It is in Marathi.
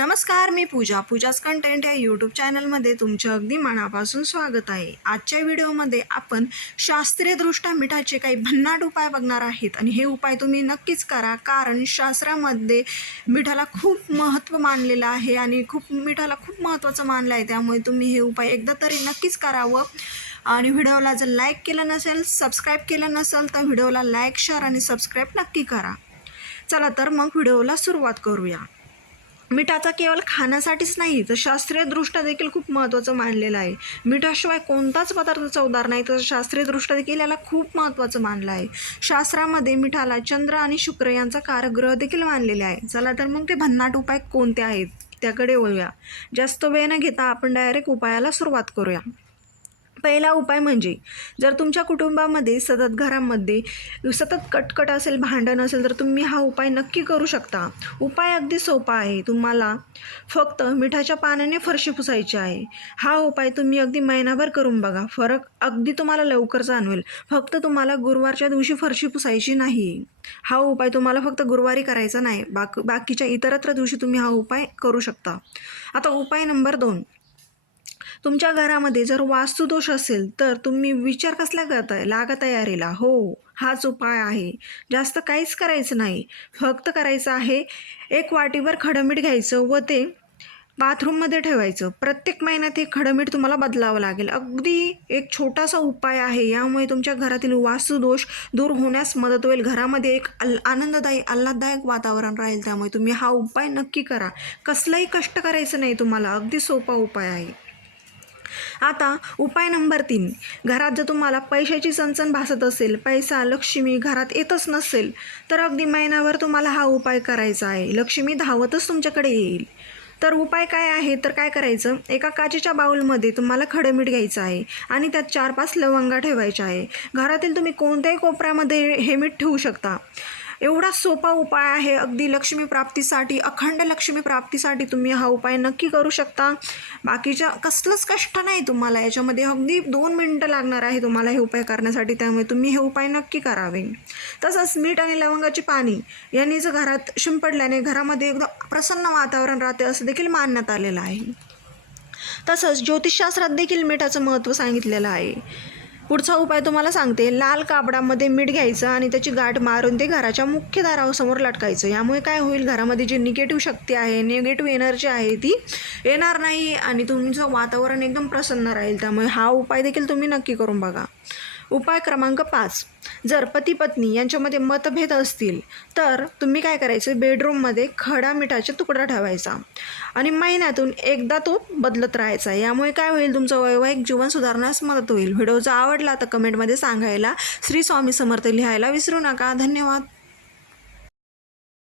नमस्कार मी पूजा. पूजाच कंटेंट या यूट्यूब चॅनलमध्ये तुमचं अगदी मनापासून स्वागत आहे. आजच्या व्हिडिओमध्ये आपण शास्त्रीयदृष्ट्या मिठाचे काही भन्नाट उपाय बघणार आहेत आणि हे उपाय तुम्ही नक्कीच करा कारण शास्त्रामध्ये मिठाला खूप महत्त्व मानलेलं आहे आणि खूप मिठाला खूप महत्त्वाचं मानलं आहे. त्यामुळे तुम्ही हे उपाय एकदा तरी नक्कीच करावं. आणि व्हिडिओला जर लाईक केलं नसेल सबस्क्राईब केलं नसेल तर व्हिडिओला लाईक शेअर आणि सबस्क्राईब नक्की करा. चला तर मग व्हिडिओला सुरुवात करूया. मिठाचा केवळ खाण्यासाठीच नाही तर शास्त्रीयदृष्ट्या देखील खूप महत्त्वाचं मानलेलं आहे. मिठाशिवाय कोणताच पदार्थ चवदार नाही तर शास्त्रीयदृष्ट्या देखील याला खूप महत्त्वाचं मानलं आहे. शास्त्रामध्ये मिठाला चंद्र आणि शुक्र यांचा कारग्रह देखील मानलेले आहे. चला तर मग ते भन्नाट उपाय कोणते आहेत? त्याकडे वळूया. जास्त वेळ न घेता आपण डायरेक्ट उपायाला सुरुवात करूया. पहिला उपाय म्हणजे जर तुमच्या कुटुंबामध्ये सतत घरामध्ये सतत कटकट असेल भांडण असेल तर तुम्ही हा उपाय नक्की करू शकता. उपाय अगदी सोपा आहे. तुम्हाला फक्त मिठाच्या पाण्याने फरशी पुसायची आहे. हा उपाय तुम्ही अगदी महिनाभर करून बघा. फरक अगदी तुम्हाला लवकर जाणवेल. फक्त तुम्हाला गुरुवारच्या दिवशी फरशी पुसायची नाही. हा उपाय तुम्हाला फक्त गुरुवारी करायचा नाही. बाक बाकीच्या इतरत्र दिवशी तुम्ही हा उपाय करू शकता. आता उपाय नंबर दोन. तुमच्या घरामध्ये जर वास्तुदोष असेल तर तुम्ही विचार कसला करताय? लागा तयारीला हो हाच उपाय आहे. जास्त काहीच करायचं नाही. फक्त करायचं आहे एक वाटीवर खडमीठ घ्यायचं व ते बाथरूममध्ये ठेवायचं. प्रत्येक महिन्यात हे खडमीठ तुम्हाला बदलावं लागेल. अगदी एक छोटासा उपाय आहे. यामुळे तुमच्या घरातील वास्तुदोष दूर होण्यास मदत होईल. घरामध्ये एक अल आनंददायी आल्हाददायक वातावरण राहील. त्यामुळे तुम्ही हा उपाय नक्की करा. कसलंही कष्ट करायचं नाही तुम्हाला. अगदी सोपा उपाय आहे. आता उपाय नंबर तीन. घरात जर तुम्हाला पैशाची चणचण भासत असेल पैसा लक्ष्मी घरात येतच नसेल तर अगदी महिनाभर तुम्हाला हा उपाय करायचा आहे. लक्ष्मी धावतच तुमच्याकडे येईल. तर उपाय काय आहे? तर काय करायचं? एका काचेच्या बाऊलमध्ये तुम्हाला खडमीठ घ्यायचं आहे आणि त्यात चार पाच लवंगा ठेवायच्या आहे. घरातील तुम्ही कोणत्याही कोपऱ्यामध्ये हे मीठ ठेवू शकता. एवढा सोपा उपाय आहे. अगदी लक्ष्मी प्राप्तीसाठी अखंड लक्ष्मी प्राप्तीसाठी तुम्ही हा उपाय नक्की करू शकता. बाकीच्या कसलंच कष्ट नाही तुम्हाला. याच्यामध्ये अगदी दोन मिनटं लागणार आहे तुम्हाला हे उपाय करण्यासाठी. त्यामुळे तुम्ही हे उपाय नक्की करावे. तसंच मीठ आणि लवंगाची पाणी यांनी जर घरात शिंपडल्याने घरामध्ये एकदम प्रसन्न वातावरण राहते असं देखील मानण्यात आलेलं आहे. तसंच ज्योतिषशास्त्रात देखील मिठाचं महत्त्व सांगितलेलं आहे. पुढचा उपाय तुम्हाला सांगते. लाल कापडामध्ये मीठ घ्यायचं आणि त्याची गाठ मारून ते घराच्या मुख्य दारासमोर लटकायचं. यामुळे काय होईल? घरामध्ये जी निगेटिव्ह शक्ती आहे निगेटिव्ह एनर्जी आहे ती येणार नाही आणि तुमचं वातावरण एकदम प्रसन्न राहील. त्यामुळे हा उपाय देखील तुम्ही नक्की करून बघा. उपाय क्रमांक पाच. जर पती पत्नी यांच्यामध्ये मतभेद असतील तर तुम्ही काय करायचं? बेडरूममध्ये खडा मिठाचा तुकडा ठेवायचा आणि महिन्यातून एकदा तो बदलत राहायचा. यामुळे काय होईल? तुमचं वैवाहिक जीवन सुधारण्यास मदत होईल. व्हिडिओ जर आवडला तर कमेंटमध्ये सांगायला. श्री स्वामी समर्थ लिहायला विसरू नका. धन्यवाद.